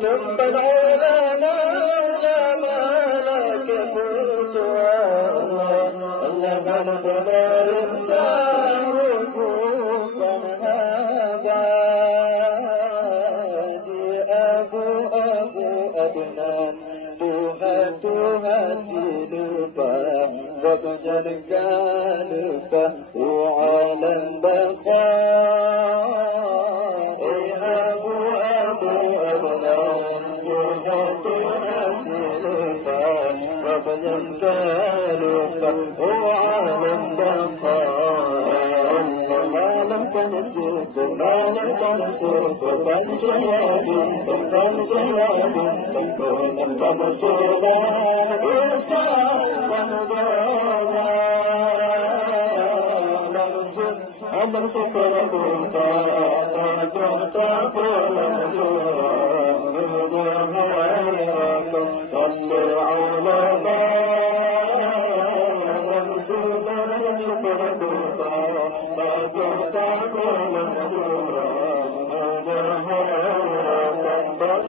تم العلماء جمالك قلت الله الله من ضمر الدار ركوبا هبادي أبو أدنان توها سلبا وبجن كالبا وعالم بقاء أبو أدنان توها سلبا وبجن كالبا وعالم بقاء ما لم تنسف بل جيابي تكون تمسولا إنسان ونضانا لمسك ربوتا قول مدورا نذر غيركم طلع علماء لمسك ربوتا قول مدورا